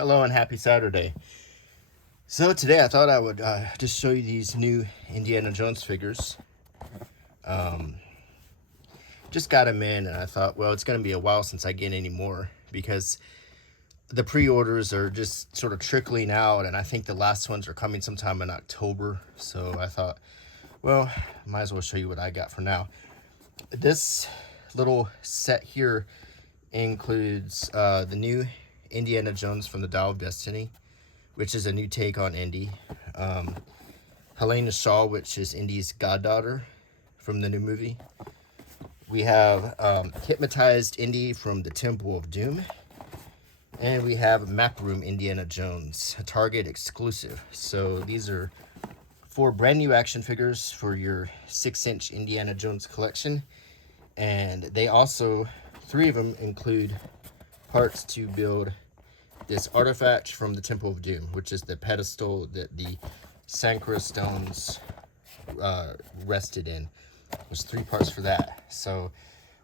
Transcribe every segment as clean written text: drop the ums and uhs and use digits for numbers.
Hello and happy Saturday. So today I thought I would just show you these new Indiana Jones figures. Just got them in and I thought, well, it's going to be a while since I get any more because the pre-orders are just sort of trickling out, and I think the last ones are coming sometime in October. So I thought, well, might as well show you what I got for now. This little set here includes the new Indiana Jones from the Dial of Destiny, which is a new take on Indy. Helena Shaw, which is Indy's goddaughter from the new movie. We have Hypnotized Indy from the Temple of Doom. And we have Room Indiana Jones, a Target exclusive. So these are 4 brand new action figures for your 6-inch Indiana Jones collection. And they also, 3 of them include parts to build this artifact from the Temple of Doom, which is the pedestal that the Sancra stones rested in. There's 3 parts for that. So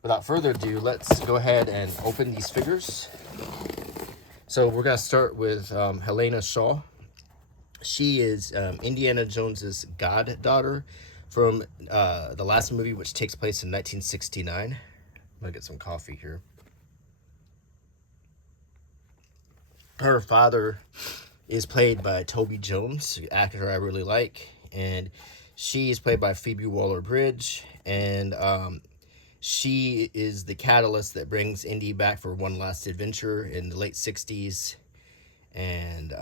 without further ado, let's go ahead and open these figures. So we're going to start with Helena Shaw. She is Indiana Jones's goddaughter from the last movie, which takes place in 1969. I'm going to get some coffee here. Her father is played by Toby Jones, an actor I really like, and she is played by Phoebe Waller-Bridge, and she is the catalyst that brings Indy back for one last adventure in the late 60s, and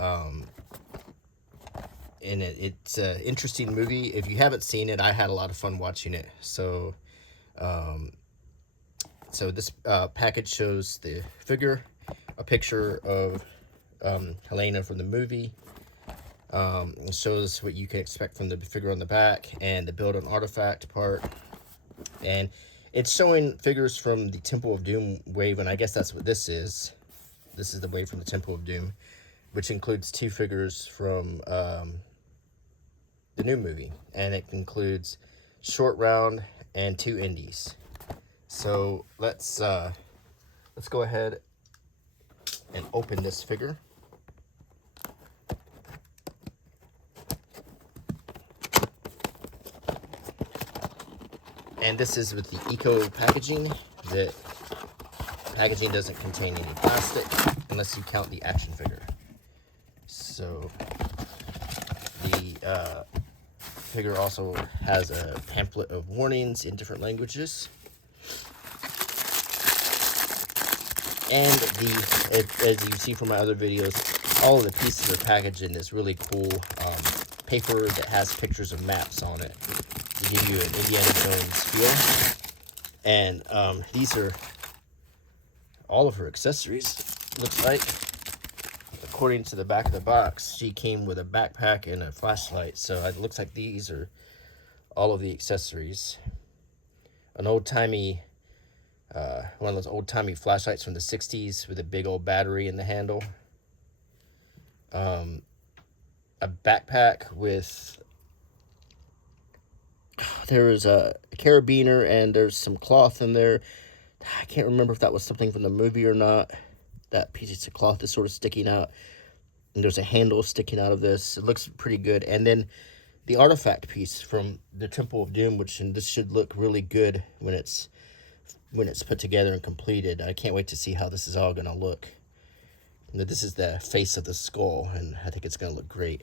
it's an interesting movie. If you haven't seen it, I had a lot of fun watching it. So this package shows the figure, a picture of Helena from the movie. It shows what you can expect from the figure on the back and the build an artifact part. And it's showing figures from the Temple of Doom wave, and I guess that's what this is. This is the wave from the Temple of Doom, which includes 2 figures from the new movie. And it includes Short Round and 2 Indies. So let's go ahead and open this figure. And this is with the eco packaging. The packaging doesn't contain any plastic unless you count the action figure. So the figure also has a pamphlet of warnings in different languages. And as you see from my other videos, all of the pieces are packaged in this really cool paper that has pictures of maps on it to give you an Indiana Jones feel. And these are all of her accessories. Looks like, according to the back of the box, she came with a backpack and a flashlight. So it looks like these are all of the accessories. An old-timey, one of those old-timey flashlights from the 60s with a big old battery in the handle. A backpack with, there is a carabiner and there's some cloth in there. I can't remember if that was something from the movie or not. That piece of cloth is sort of sticking out, and there's a handle sticking out of this. It looks pretty good. And then the artifact piece from the Temple of Doom, which, and this should look really good when it's put together and completed. I can't wait to see how this is all going to look. This is the face of the skull, and I think it's going to look great.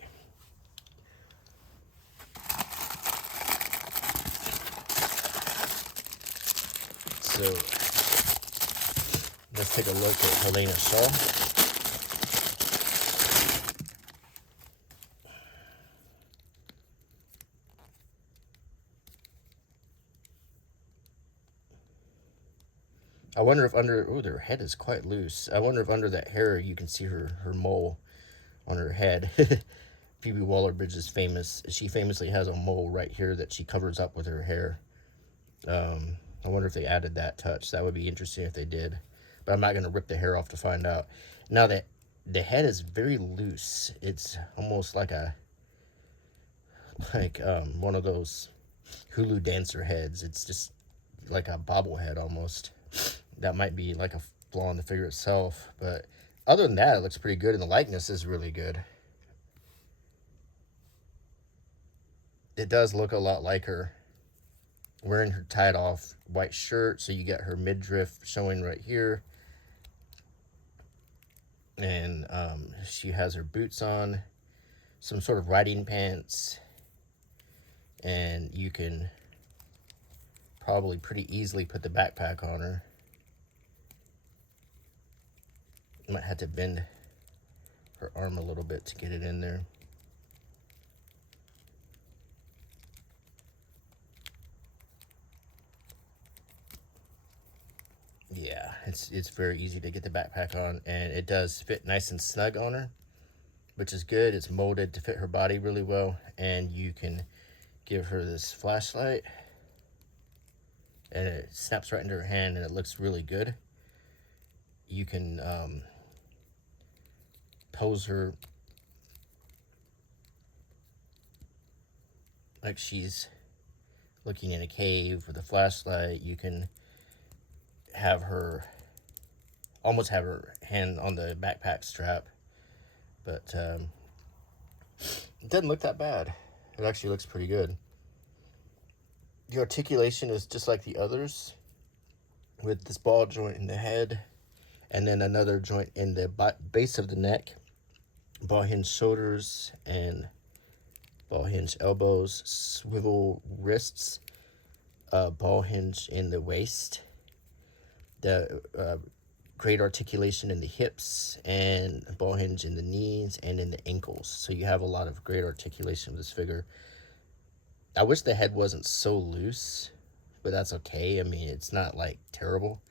So let's take a look at Helena Shaw. I wonder if under, oh, their head is quite loose. I wonder if under that hair you can see her mole on her head. Phoebe Waller-Bridge is famous. She famously has a mole right here that she covers up with her hair. I wonder if they added that touch. That would be interesting if they did. But I'm not going to rip the hair off to find out. Now that the head is very loose, it's almost like one of those hula dancer heads. It's just like a bobblehead almost. That might be like a flaw in the figure itself, but other than that, it looks pretty good, and the likeness is really good. It does look a lot like her, wearing her tied off white shirt, so you got her midriff showing right here. And she has her boots on, some sort of riding pants, and you can probably pretty easily put the backpack on her. Might have to bend her arm a little bit to get it in there. Yeah, it's very easy to get the backpack on, and it does fit nice and snug on her, which is good. It's molded to fit her body really well, and you can give her this flashlight, and it snaps right into her hand, and it looks really good. You can pose her like she's looking in a cave with a flashlight. You can have her almost have her hand on the backpack strap, but it doesn't look that bad. It actually looks pretty good. The articulation is just like the others, with this ball joint in the head, and then another joint in the base of the neck, ball hinge shoulders, and ball hinge elbows, swivel wrists, ball hinge in the waist, the great articulation in the hips, and ball hinge in the knees and in the ankles. So you have a lot of great articulation with this figure. I wish the head wasn't so loose, but that's okay. I mean, it's not like terrible.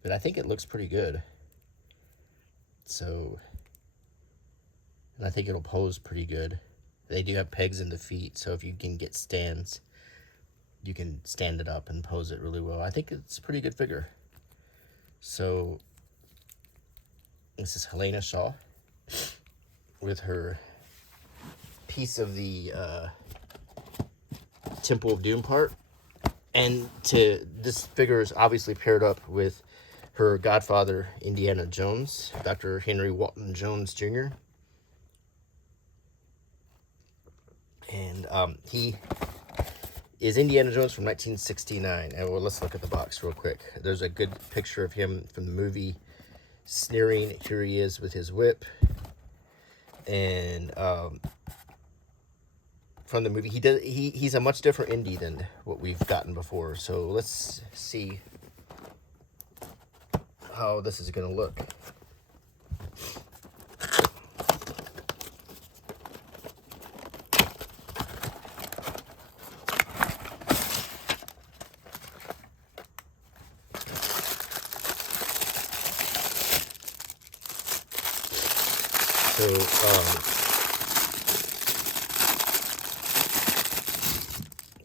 But I think it looks pretty good. So, and I think it'll pose pretty good. They do have pegs in the feet, so if you can get stands, you can stand it up and pose it really well. I think it's a pretty good figure. So, this is Helena Shaw with her piece of the Temple of Doom part. And this figure is obviously paired up with her godfather, Indiana Jones, Dr. Henry Walton Jones Jr. And he is Indiana Jones from 1969. And well, let's look at the box real quick. There's a good picture of him from the movie, sneering. Here he is with his whip. And from the movie, he's a much different Indy than what we've gotten before. So let's see how this is going to look. So,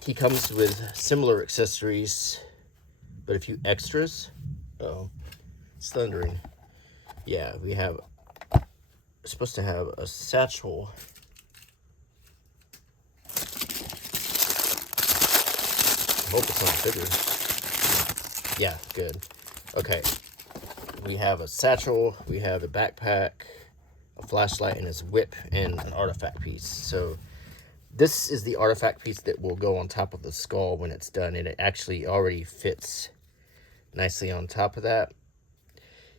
he comes with similar accessories, but a few extras. Oh, it's thundering. Yeah, we're supposed to have a satchel. I hope it's not bigger. Yeah, good. Okay. We have a satchel, we have a backpack, a flashlight, and his whip, and an artifact piece. So this is the artifact piece that will go on top of the skull when it's done, and it actually already fits nicely on top of that.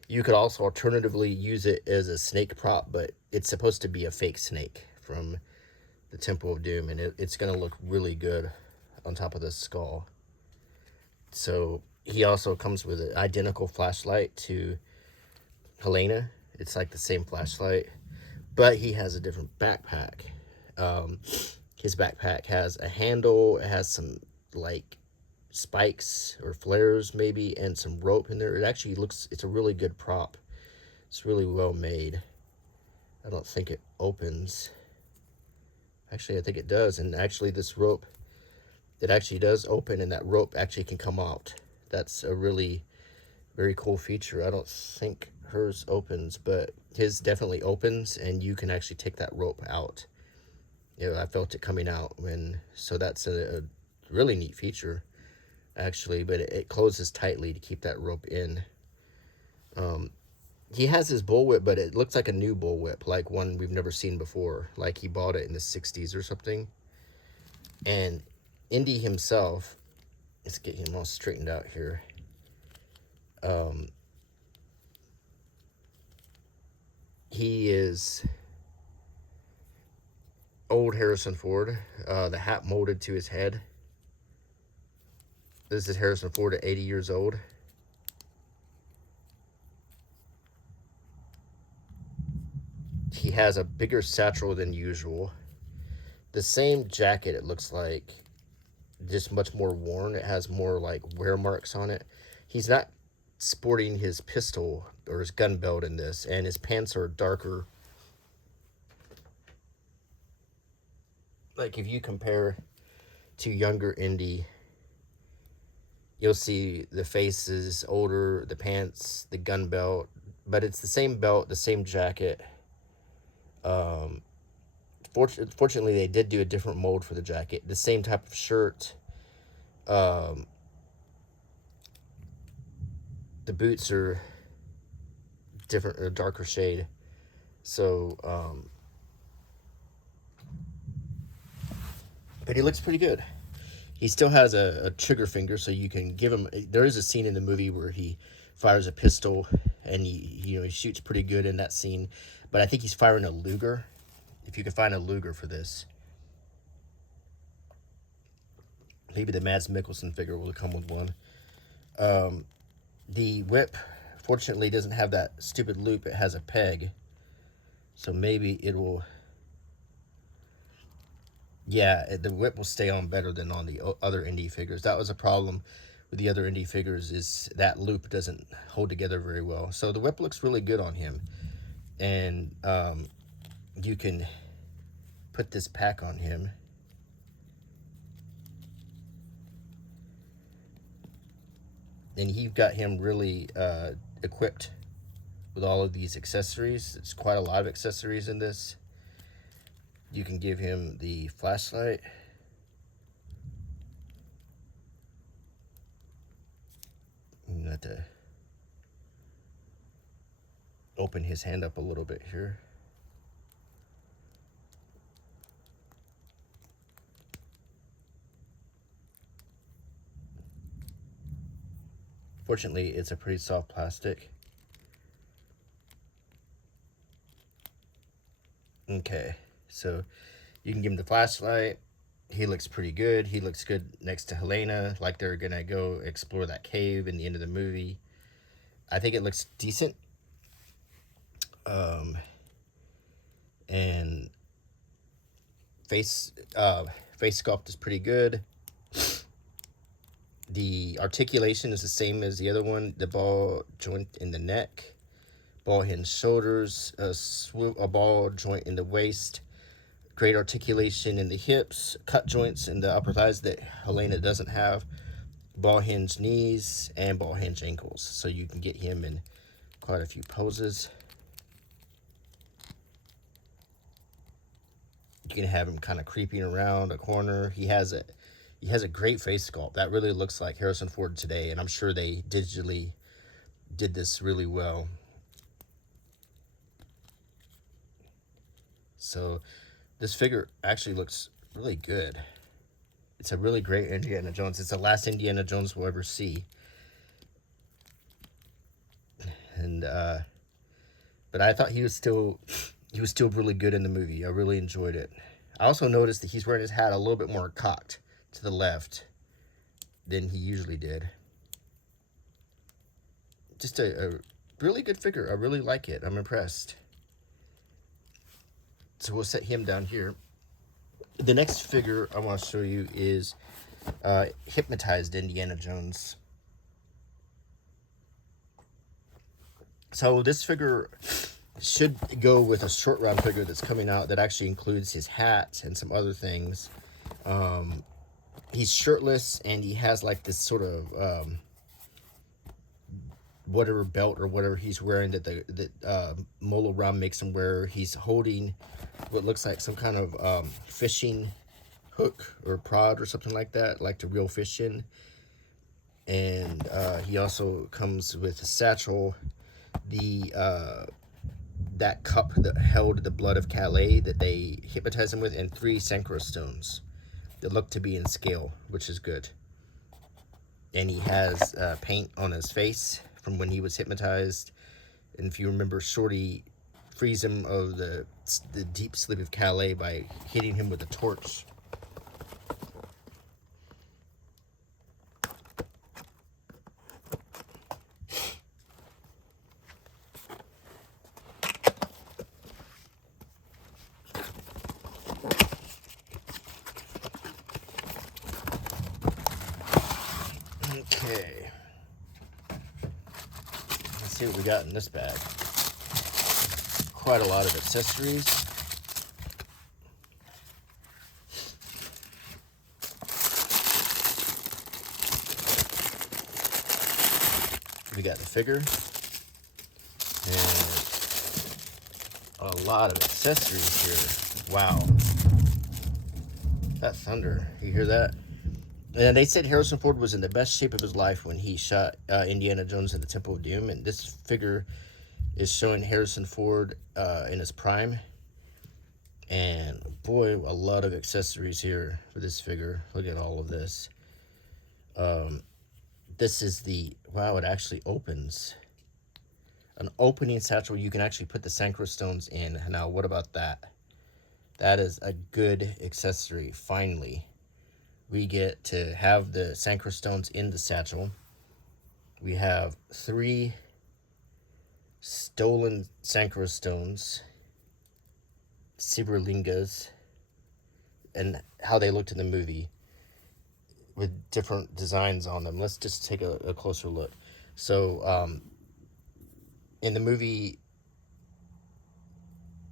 You could also alternatively use it as a snake prop, but it's supposed to be a fake snake from the Temple of Doom, and it's going to look really good on top of the skull. So he also comes with an identical flashlight to Helena. It's like the same flashlight, but he has a different backpack. His backpack has a handle. It has some like spikes or flares maybe, and some rope in there. It actually looks, it's a really good prop. It's really well made. I don't think it opens. Actually, I think it does. And actually this rope, it actually does open, and that rope actually can come out. That's a really very cool feature. I don't think hers opens, but his definitely opens, and you can actually take that rope out. You know, I felt it coming out so that's a really neat feature. actually, but it closes tightly to keep that rope in. He has his bullwhip, but it looks like a new bullwhip, like one we've never seen before. Like he bought it in the 60s or something. And Indy himself, let's get him all straightened out here. He is old Harrison Ford, the hat molded to his head. This is Harrison Ford at 80 years old. He has a bigger satchel than usual. The same jacket, it looks like, just much more worn. It has more like wear marks on it. He's not sporting his pistol or his gun belt in this, and his pants are darker. Like if you compare to younger Indy, you'll see the face is older, the pants, the gun belt, but it's the same belt, the same jacket. Fortunately, they did do a different mold for the jacket. The same type of shirt. The boots are different, a darker shade. So, but he looks pretty good. He still has a trigger finger, so you can give him. There is a scene in the movie where he fires a pistol, and he shoots pretty good in that scene. But I think he's firing a Luger. If you could find a Luger for this, maybe the Mads Mikkelsen figure will come with one. The whip, fortunately, doesn't have that stupid loop. It has a peg, so maybe it will. Yeah, the whip will stay on better than on the other Indy figures. That was a problem with the other Indy figures, is that loop doesn't hold together very well. So the whip looks really good on him. And you can put this pack on him. And you've got him really equipped with all of these accessories. It's quite a lot of accessories in this. You can give him the flashlight. I'm going to open his hand up a little bit here. Fortunately, it's a pretty soft plastic. Okay, so you can give him the flashlight. He looks pretty good. He looks good next to Helena, like they're gonna go explore that cave in the end of the movie. I think it looks decent. And face sculpt is pretty good. The articulation is the same as the other one. The ball joint in the neck, ball hinge shoulders, a ball joint in the waist, great articulation in the hips, cut joints in the upper thighs that Helena doesn't have, ball hinge knees, and ball hinge ankles. So you can get him in quite a few poses. You can have him kind of creeping around a corner. He has a great face sculpt. That really looks like Harrison Ford today, and I'm sure they digitally did this really well. So this figure actually looks really good. It's a really great Indiana Jones. It's the last Indiana Jones we'll ever see. And but I thought he was still really good in the movie. I really enjoyed it. I also noticed that he's wearing his hat a little bit more cocked to the left than he usually did. Just a really good figure. I really like it. I'm impressed. So we'll set him down here. The next figure I want to show you is Hypnotized Indiana Jones. So this figure should go with a short round figure that's coming out that actually includes his hat and some other things. He's shirtless, and he has like this sort of whatever belt or whatever he's wearing that Molo Ram makes him wear. He's holding what looks like some kind of fishing hook or prod or something like that, like to reel fish in. And he also comes with a satchel, the that cup that held the blood of Calais that they hypnotized him with, and 3 Synchro stones that look to be in scale, which is good. And he has paint on his face from when he was hypnotized. And if you remember, Shorty frees him of the deep sleep of Calais by hitting him with a torch. Okay. Let's see what we got in this bag. Quite a lot of accessories. We got the figure. And a lot of accessories here. Wow. That thunder. You hear that? And they said Harrison Ford was in the best shape of his life when he shot Indiana Jones at the Temple of Doom. And this figure is showing Harrison Ford in his prime. And boy, a lot of accessories here for this figure. Look at all of this. This is the, wow, it actually opens. An opening satchel. You can actually put the Synchro stones in. Now, what about that? That is a good accessory. Finally, we get to have the Synchro stones in the satchel. We have 3 stolen Synchro stones, Siberlingas, and how they looked in the movie with different designs on them. Let's just take a closer look. So, in the movie,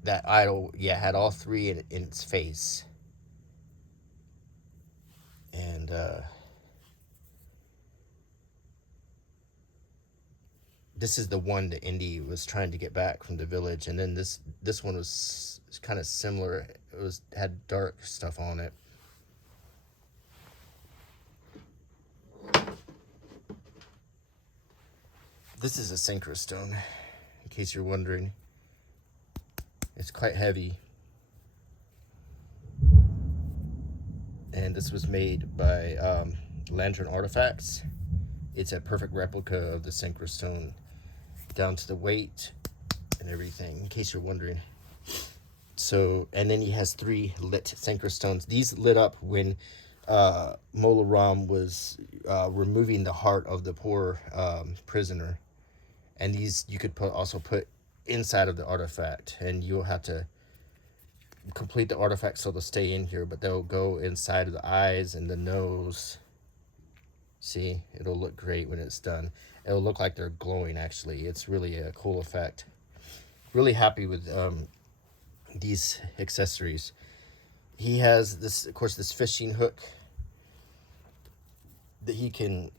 that idol, yeah, had all 3 in its face. And this is the one that Indy was trying to get back from the village. And then this one was kind of similar. It had dark stuff on it. This is a Synchro stone, in case you're wondering. It's quite heavy. And this was made by Lantern Artifacts. It's a perfect replica of the Synchro stone, down to the weight and everything, in case you're wondering. So, and then he has 3 lit Synchro stones. These lit up when Mola Ram was removing the heart of the poor prisoner. And these you could also put inside of the artifact, and you'll have to complete the artifact so they'll stay in here, but they'll go inside of the eyes and the nose. See, it'll look great when it's done. It'll look like they're glowing, actually. It's really a cool effect. Really happy with these accessories. He has this, of course, this fishing hook that he can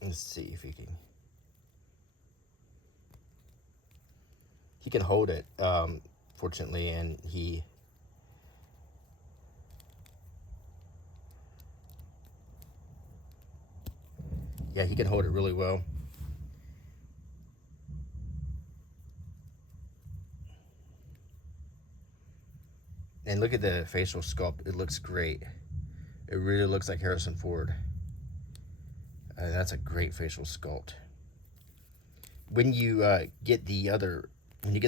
let's see if he can hold it, fortunately, and he can hold it really well. And look at the facial sculpt. It looks great. It really looks like Harrison Ford. That's a great facial sculpt. When you get the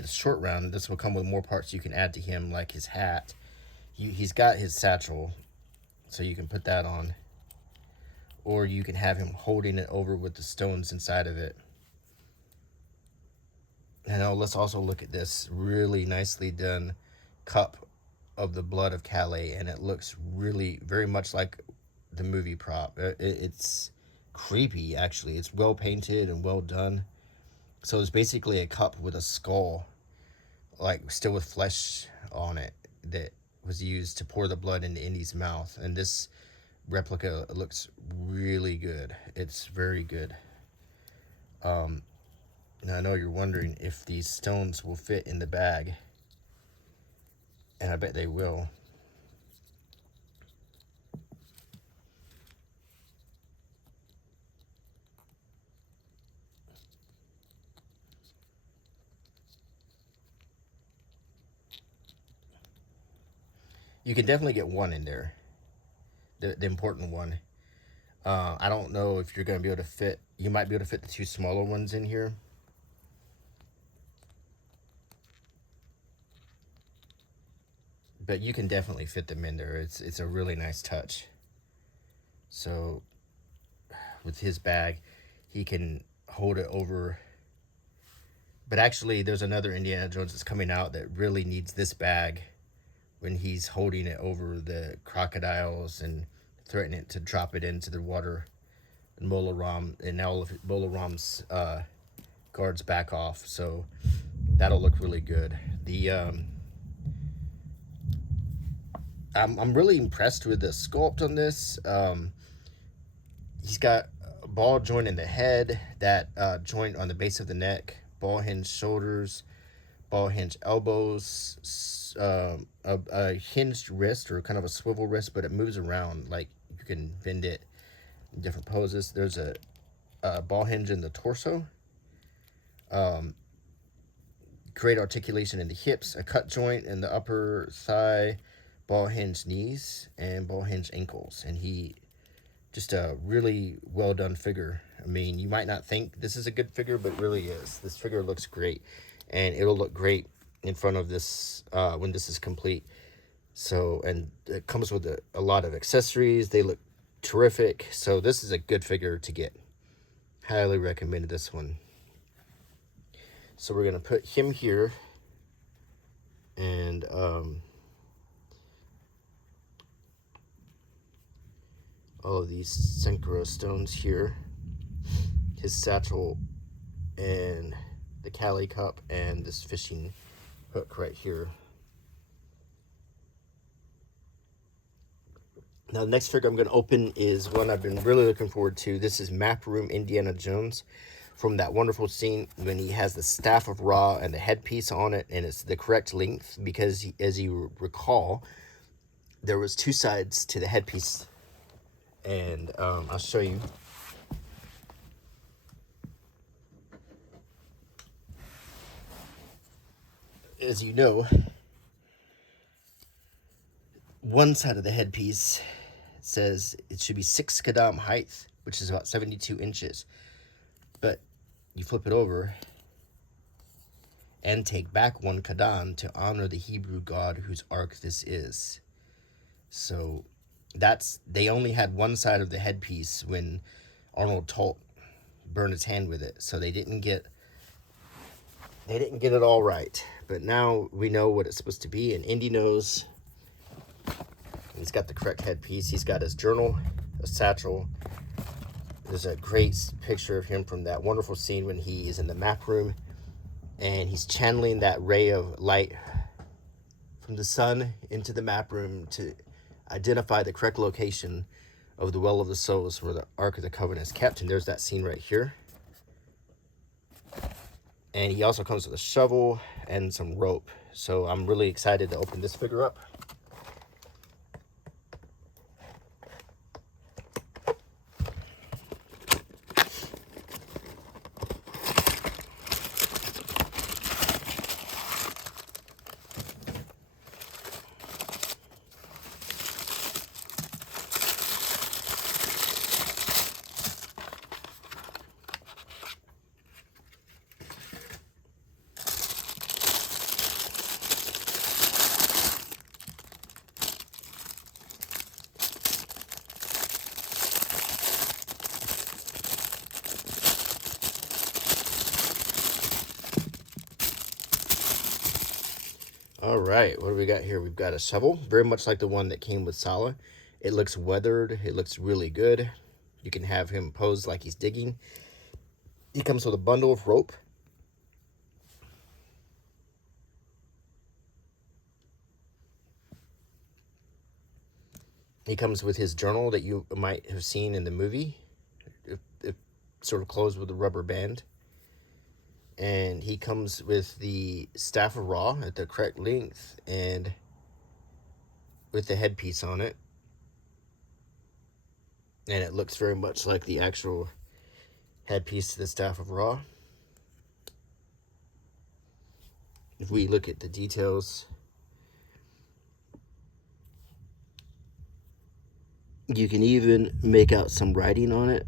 short round, this will come with more parts you can add to him, like his hat. He's got his satchel, so you can put that on. Or you can have him holding it over with the stones inside of it. And now let's also look at this really nicely done cup of the blood of Calais, and it looks really very much like the movie prop. It's creepy, actually. It's well painted and well done. So it's basically a cup with a skull, like still with flesh on it, that was used to pour the blood into Indy's mouth. And this replica looks really good. It's very good. Now, I know you're wondering if these stones will fit in the bag, and I bet they will. You can definitely get one in there, the important one. I don't know if you're going to be able to fit, you might be able to fit the two smaller ones in here. But you can definitely fit them in there. It's a really nice touch. So with his bag, he can hold it over. But actually, there's another Indiana Jones that's coming out that really needs this bag when he's holding it over the crocodiles and threatening to drop it into the water. And Mola Ram, and now Mola Ram's guards back off, so that'll look really good. I'm really impressed with the sculpt on this. He's got a ball joint in the head, that joint on the base of the neck, ball hinge shoulders, ball hinge elbows, a hinged wrist, or kind of a swivel wrist, but it moves around, like you can bend it in different poses. There's a ball hinge in the torso. Great articulation in the hips, a cut joint in the upper thigh, ball hinge knees, and ball hinge ankles. And he just a really well done figure. I mean, you might not think this is a good figure, but it really is. This figure looks great, and it'll look great in front of this when this is complete. So, and it comes with a lot of accessories. They look terrific. So this is a good figure to get. Highly recommend this one. So we're gonna put him here, and all of these synchro stones here, his satchel, and the Cali cup, and this fishing hook right here. Now, the next figure I'm going to open is one I've been really looking forward to. This is Map Room Indiana Jones, from that wonderful scene when he has the Staff of Ra and the headpiece on it, and it's the correct length, because as you recall, there was two sides to the headpiece. And I'll show you. As you know, one side of the headpiece says it should be 6 qadam height, which is about 72 inches. But you flip it over and take back 1 qadam to honor the Hebrew god whose ark this is. So they only had one side of the headpiece when Arnold Tolt burned his hand with it, so they didn't get it all right. But now we know what it's supposed to be, and Indy knows. He's got the correct headpiece. He's got his journal, a satchel. There's a great picture of him from that wonderful scene when he is in the map room, and he's channeling that ray of light from the sun into the map room to identify the correct location of the Well of the Souls where the Ark of the Covenant is kept. And there's that scene right here. And he also comes with a shovel and some rope. So I'm really excited to open this figure up. All right, what do we got here? We've got a shovel, very much like the one that came with Sala. It looks weathered. It looks really good. You can have him pose like he's digging. He comes with a bundle of rope. He comes with his journal that you might have seen in the movie. It sort of closed with a rubber band. And he comes with the Staff of Ra at the correct length and with the headpiece on it. And it looks very much like the actual headpiece to the Staff of Ra. If we look at the details, you can even make out some writing on it.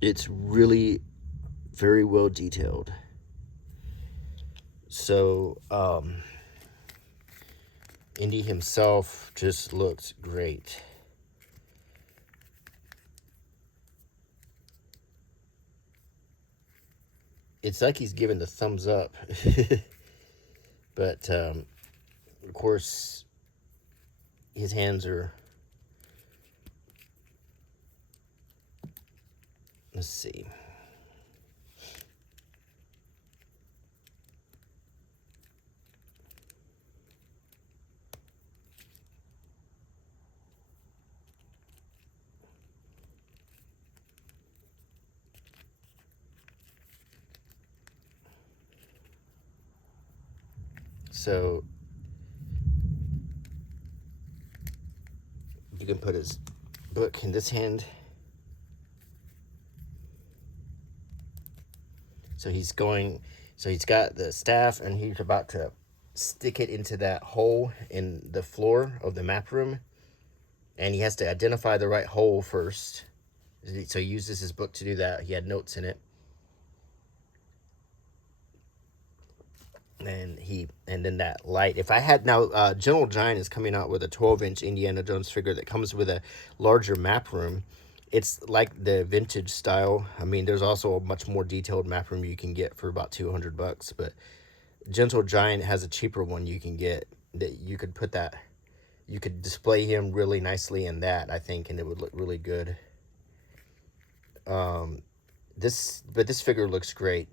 It's really very well detailed. So, Indy himself just looks great. It's like he's giving the thumbs up. But, of course, his hands are... Let's see. So you can put his book in this hand. So he's got the staff and he's about to stick it into that hole in the floor of the map room. And he has to identify the right hole first. So he uses his book to do that. He had notes in it. And then that light. If I had now, Gentle Giant is coming out with a 12-inch Indiana Jones figure that comes with a larger map room. It's like the vintage style. I mean, there's also a much more detailed map room you can get for about $200, but Gentle Giant has a cheaper one you can get that you could put that. You could display him really nicely in that, I think, and it would look really good. This figure looks great.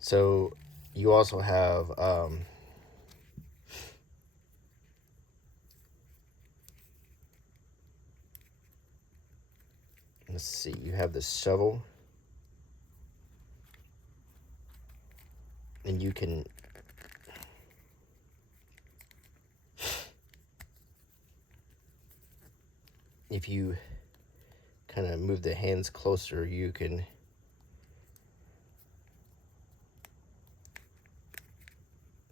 So you also have let's see, you have the shovel, and you can if you kind of move the hands closer, you can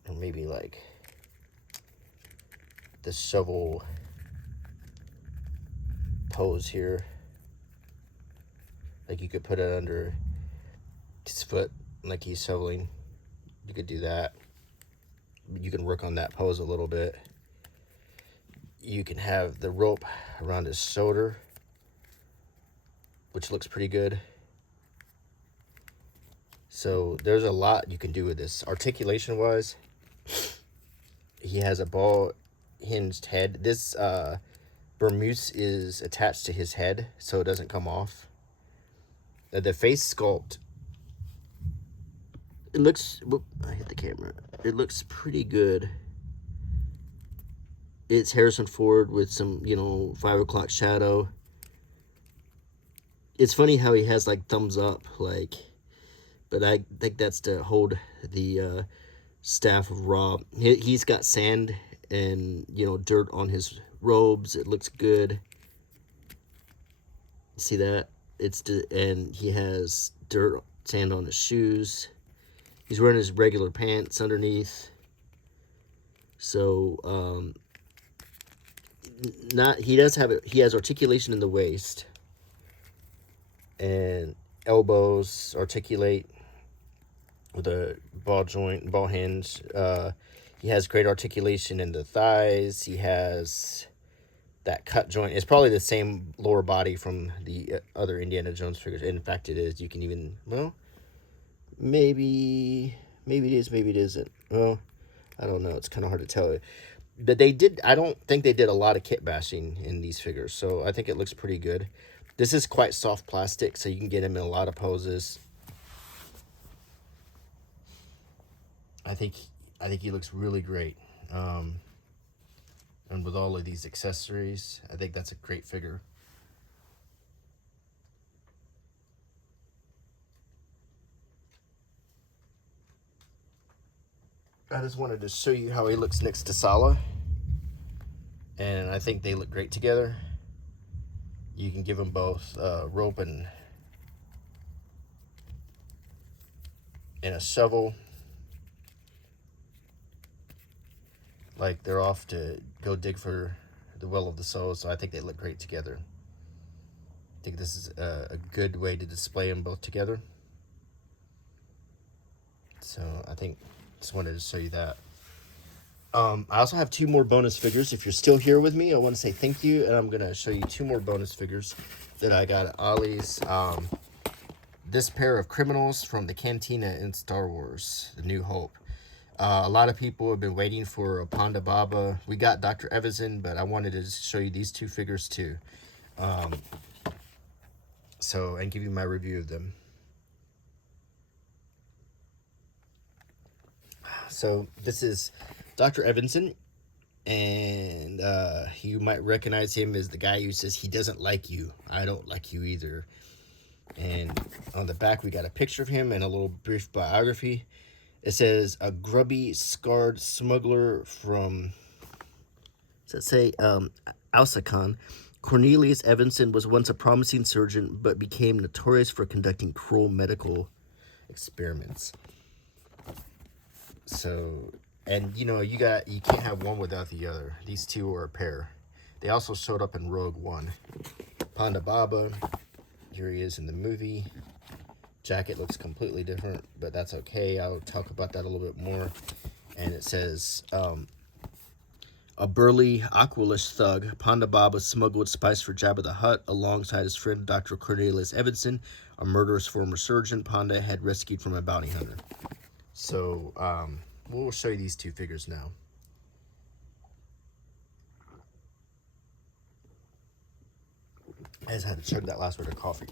or maybe like the shovel pose here. Like you could put it under his foot like he's shoveling. You could do that. You can work on that pose a little bit. You can have the rope around his shoulder, which looks pretty good. So there's a lot you can do with this. Articulation wise, he has a ball hinged head. This Burmese is attached to his head so it doesn't come off. The face sculpt, it looks, whoop, I hit the camera. It looks pretty good. It's Harrison Ford with some, 5 o'clock shadow. It's funny how he has like thumbs up, like, but I think that's to hold the Staff of Ra. He's got sand and, dirt on his robes. It looks good. See that? And he has dirt, sand on his shoes. He's wearing his regular pants underneath. So, he has articulation in the waist. And elbows articulate with a ball hinge. He has great articulation in the thighs. He has that cut joint. It's probably the same lower body from the other Indiana Jones figures. In fact, it is. You can even, well, maybe it is, maybe it isn't. Well, I don't know. It's kind of hard to tell. But I don't think they did a lot of kit bashing in these figures, so I think it looks pretty good. This is quite soft plastic, so you can get him in a lot of poses. I think he looks really great. And with all of these accessories, I think that's a great figure. I just wanted to show you how he looks next to Sala. And I think they look great together. You can give them both rope and a shovel. Like they're off to go dig for the well of the soul. So I think they look great together. I think this is a good way to display them both together. So I think just wanted to show you that. I also have 2 more bonus figures. If you're still here with me, I want to say thank you, and I'm going to show you 2 more bonus figures that I got at Ollie's. This pair of criminals from the Cantina in Star Wars, The New Hope. A lot of people have been waiting for a Ponda Baba. We got Dr. Evison, but I wanted to show you these 2 figures too. And give you my review of them. So this is Dr. Evanson, and you might recognize him as the guy who says he doesn't like you. I don't like you either. And on the back we got a picture of him and a little brief biography. It says, a grubby, scarred smuggler from, does it say, Alsakan. Cornelius Evanson was once a promising surgeon, but became notorious for conducting cruel medical experiments. So, and you know, you can't have one without the other. These 2 are a pair. They also showed up in Rogue One. Ponda Baba, here he is in the movie. Jacket looks completely different, but that's okay. I'll talk about that a little bit more. And it says, a burly, Aqualish thug, Ponda Baba smuggled spice for Jabba the Hutt alongside his friend Dr. Cornelius Evanson, a murderous former surgeon Ponda had rescued from a bounty hunter. So, we'll show you these 2 figures now. I just had to chug that last word of coffee.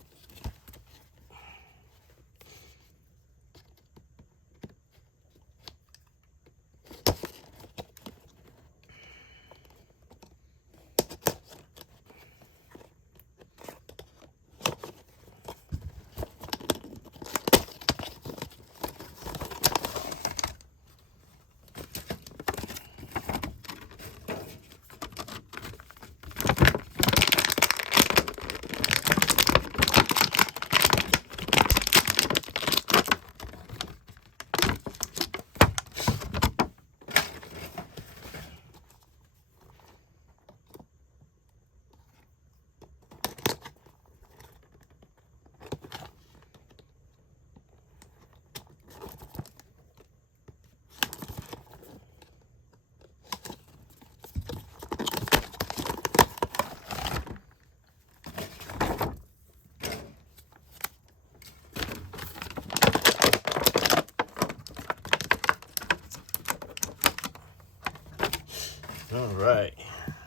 All right,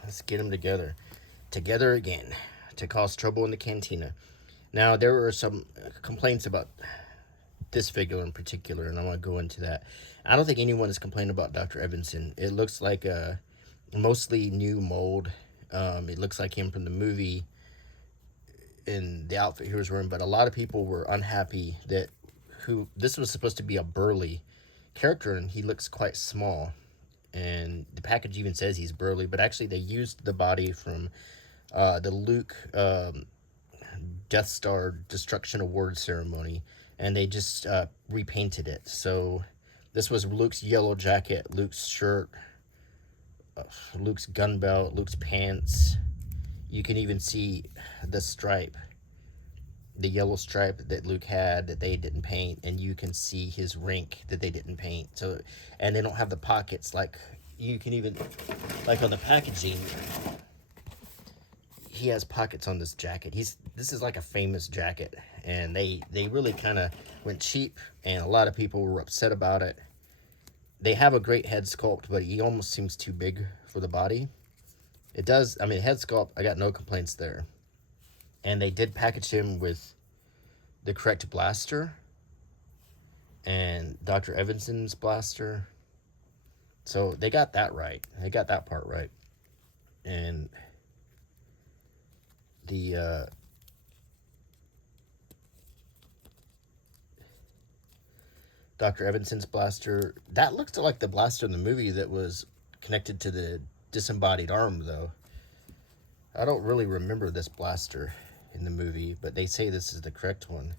let's get them together. Together again to cause trouble in the cantina. Now, there were some complaints about this figure in particular, and I want to go into that. I don't think anyone is complaining about Dr. Evanson. It looks like a mostly new mold. It looks like him from the movie in the outfit he was wearing, but a lot of people were unhappy that this was supposed to be a burly character, and he looks quite small. And the package even says he's burly, but actually they used the body from the Luke Death Star Destruction Award ceremony, and they just repainted it. So this was Luke's yellow jacket, Luke's shirt, Luke's gun belt, Luke's pants. You can even see the stripe, the yellow stripe that Luke had that they didn't paint, and you can see his rink that they didn't paint. So, and they don't have the pockets like you can even, like on the packaging, he has pockets on this jacket. This is like a famous jacket, and they really kind of went cheap, and a lot of people were upset about it. They have a great head sculpt, but he almost seems too big for the body. It does, I mean, head sculpt, I got no complaints there. And they did package him with the correct blaster and Dr. Evanson's blaster. So they got that right. They got that part right. And the Dr. Evanson's blaster. That looks like the blaster in the movie that was connected to the disembodied arm, though. I don't really remember this blaster in the movie, but they say this is the correct one.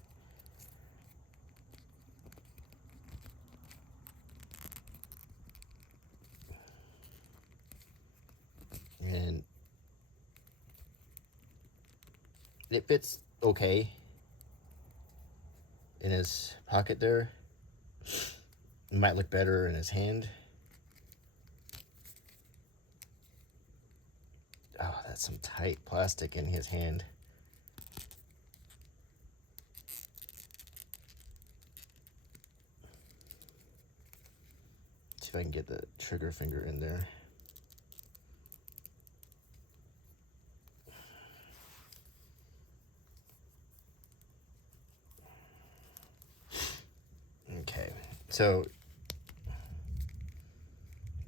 And it fits okay in his pocket there. It might look better in his hand. Oh, that's some tight plastic in his hand. See if I can get the trigger finger in there. Okay, so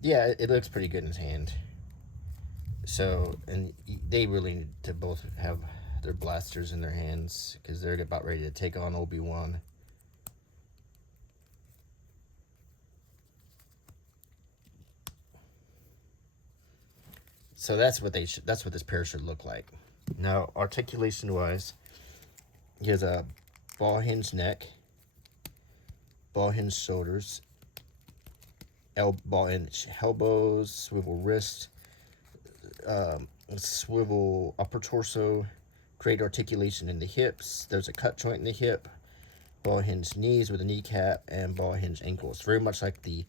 yeah, it looks pretty good in his hand. So, and they really need to both have their blasters in their hands because they're about ready to take on Obi-Wan. So that's what that's what this pair should look like. Now, articulation wise, he has a ball hinge neck, ball hinge shoulders, ball hinge elbows, swivel wrist, swivel upper torso, great articulation in the hips. There's a cut joint in the hip, ball hinge knees with a kneecap, and ball hinge ankles. Very much like the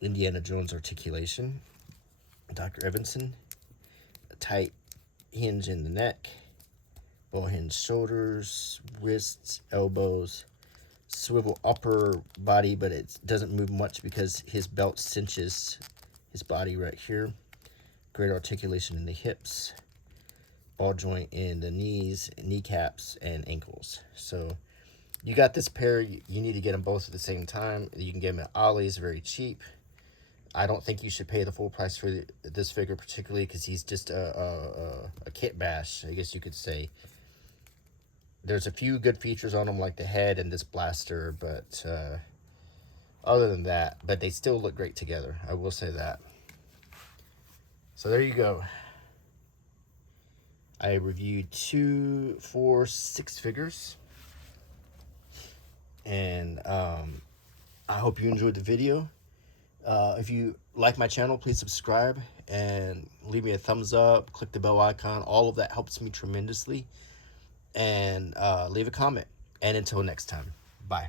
Indiana Jones articulation. Dr. Evanson, a tight hinge in the neck, ball hinge shoulders, wrists, elbows, swivel upper body, but it doesn't move much because his belt cinches his body right here. Great articulation in the hips, ball joint in the knees, kneecaps, and ankles. So you got this pair. You need to get them both at the same time. You can get them at Ollie's, very cheap. I don't think you should pay the full price for this figure, particularly because he's just a kit bash, I guess you could say. There's a few good features on him, like the head and this blaster, but other than that, but they still look great together. I will say that. So there you go. I reviewed 2, 4, 6 figures, and I hope you enjoyed the video. If you like my channel, please subscribe and leave me a thumbs up, click the bell icon. All of that helps me tremendously. And leave a comment. And until next time, bye.